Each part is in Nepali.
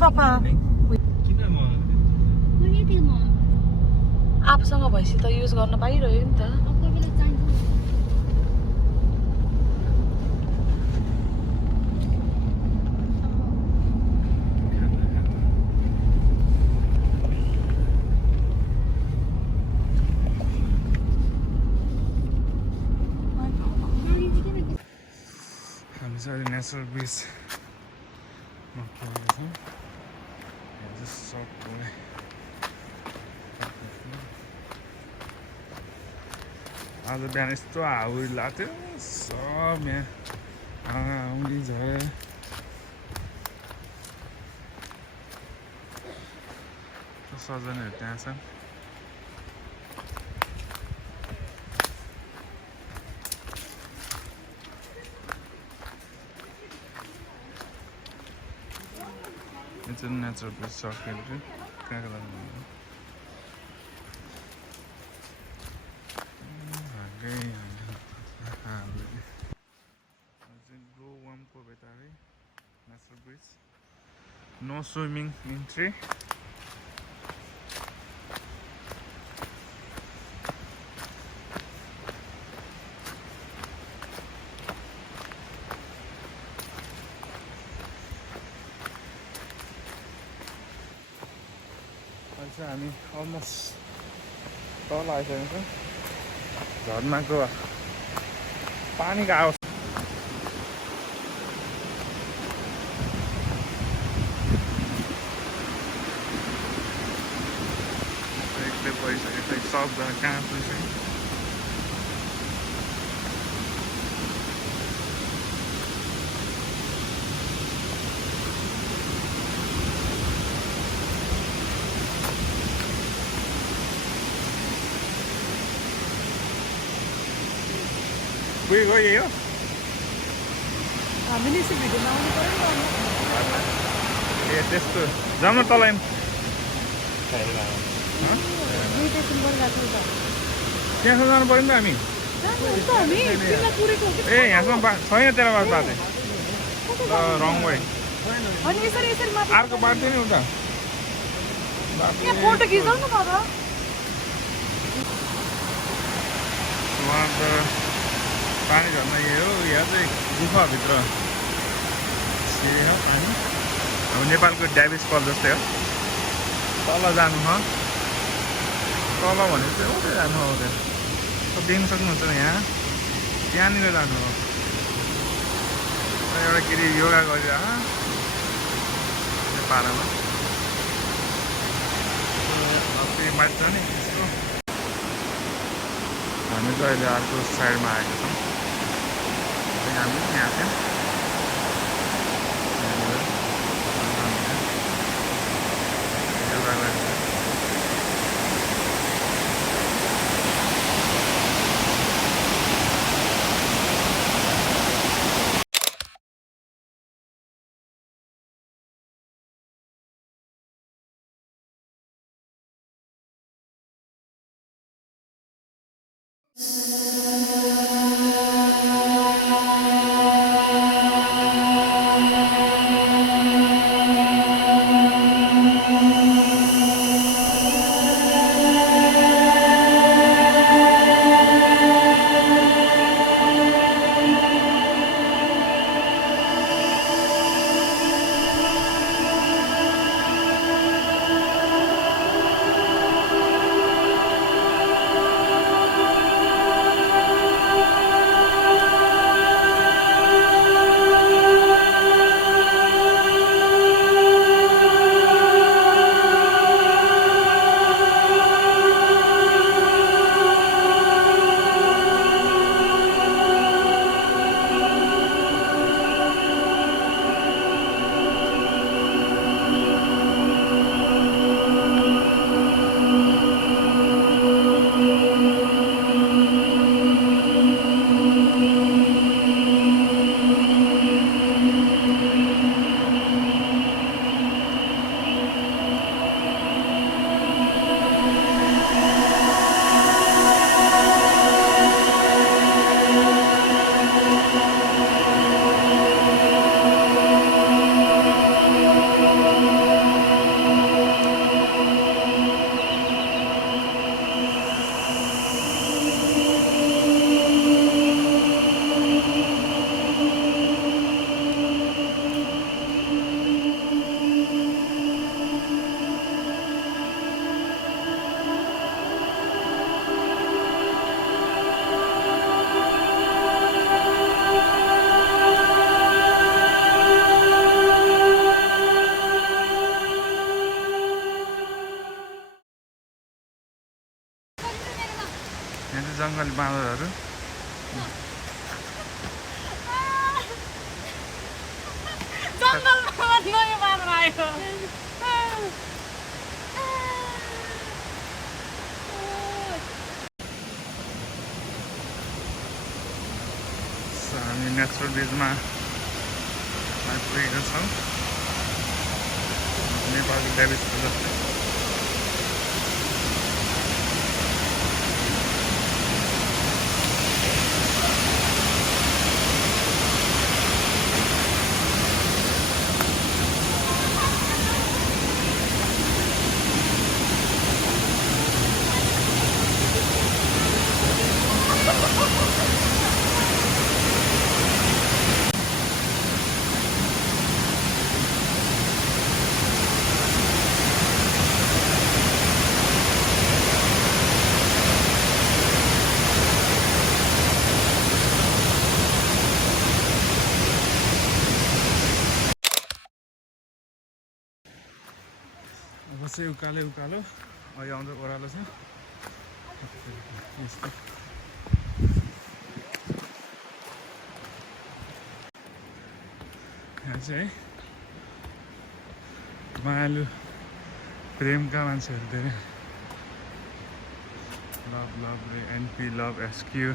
कफा आफूसँग भएपछि त युज गर्न पाइरह्यो नि त Sorry, natural breeze. Just short boy. आज बिहान यस्तो हाउडी लाग्थ्यो सब यहाँ आउँदी झरे सजनाहरू त्यहाँ छन् It's a natural place chocolate. क्या कलर में Go one को बता रही natural breeze. No swimming entry. हामी अलमोस्ट तल आइसकेको छ झरनाको पानीको आवाज एक्लै परिसकेको छ सबजना कहाँ पुगिसक्यो पुगेको यही हो हामीले चाहिँ भिडियोमा आउनु पर्यो नि ए त्यस्तो जाउँ न तल मेडिटेसन गरिरहेको छ त्यहाँसम्म जानु पऱ्यो नि त हामी ए यहाँसम्म छैन तेरो बाटो बाटो रङ वे अर्को बाटो थियो नि उता फोटो खिचाउ न बाबा पानी झर्ना यही हो यहाँ चाहिँ गुफाभित्र छिरे हो पानी अब नेपालको ड्यामेज कल जस्तै हो तल जानु हो तल भनेको चाहिँ एउटै जानु हो त्यहाँ देख्न सक्नुहुन्छ नि यहाँ त्यहाँनिर जानु हो एउटा के अरे योगा गरेर पारामा फेरि माथि छ नि त्यस्तो हामी चाहिँ अहिले अर्को साइडमा आएको छौँ हामी यहाँ थियौँ योगा गरेर जङ्गली बाँदरहरू जङ्गलमा नयाँ बाँदर आयो हामी नेचरल ब्रिजमा आइपुगेका छौँ नेपालको ड्यामेज जस्तै अब चाहिँ उकालो उकालो अहिले आउँदा ओह्रालो छ यस्तो यहाँ चाहिँ मायालु प्रेमका मान्छेहरू धेरै love love NP love SQ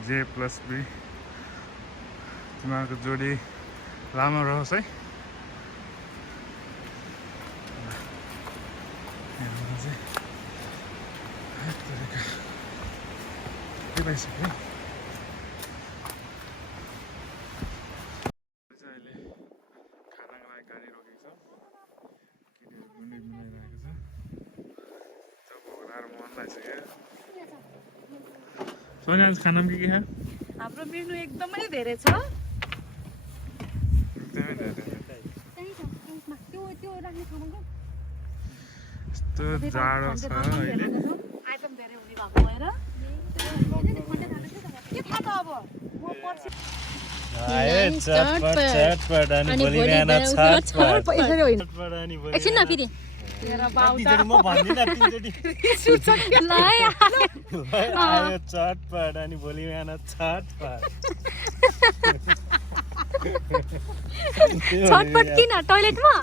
J+B तिमीहरूको जोडी लामो रहोस् है भइसक्यो अहिले खानाको लागि गाडी रोकेको छ केटीहरू गुन्डी मिलाइरहेको छ त्यो भोगलाएर मन लागिसक्यो सोनी आज खानामा के खायो हाम्रो मेनु एकदमै धेरै छ एकदमै धेरै यस्तो जाडो छ अहिले आइटम धेरै हुने भएको भएर के थाहा त अब म पर्सि चटपट अनि भोलि बिहान छटपट यसरी होइन चटपट अनि भोलि एकछिन न फेरि तेरा बाउटा म भन्दिनँ तिनचोटि आयो चटपट अनि भोलि बिहान छटपट छटपट किन टोयलेटमा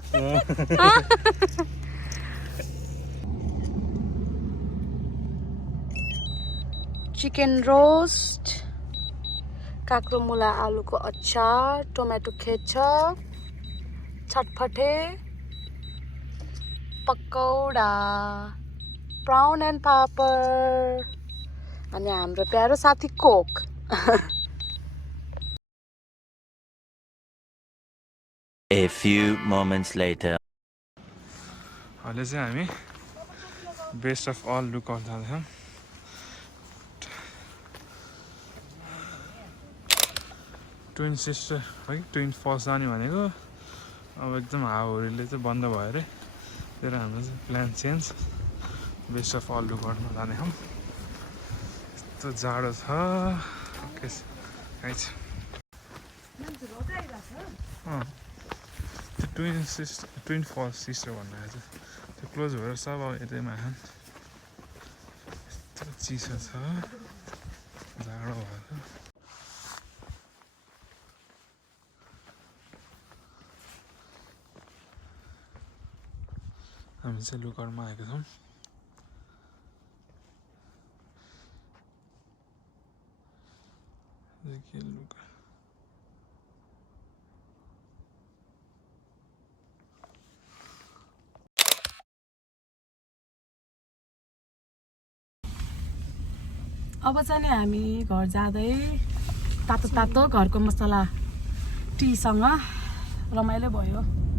चिकन रोस्ट काँक्रो मुला आलुको अचार टोमेटो केचप छटपटे पकौडा प्राउन एन्ड पापड अनि हाम्रो प्यारो साथी Coke A few moments later. अहिले चाहिँ हामी बेस्ट अफ अल लुकआउट जाँदैछौँ ट्विन सिस्टर है ट्विन फल्स जाने भनेको अब एकदम हावाहुरीले चाहिँ बन्द भयो अरे त्यही हाम्रो चाहिँ plan change best of all लुकआउटमा जाने हौँ यस्तो जाडो छ ओके कहीँ छ त्यो ट्विन फल्स सिस्टर भन्नु त्यो क्लोज भएर सब अब यतैमा खान यस्तो चिसो छ जाडो भएको हामी चाहिँ लुकआउटमा आएको छौँ अब चाहिँ नि हामी घर जाँदै तातो तातो घरको मसला टीसँग रमाइलो भयो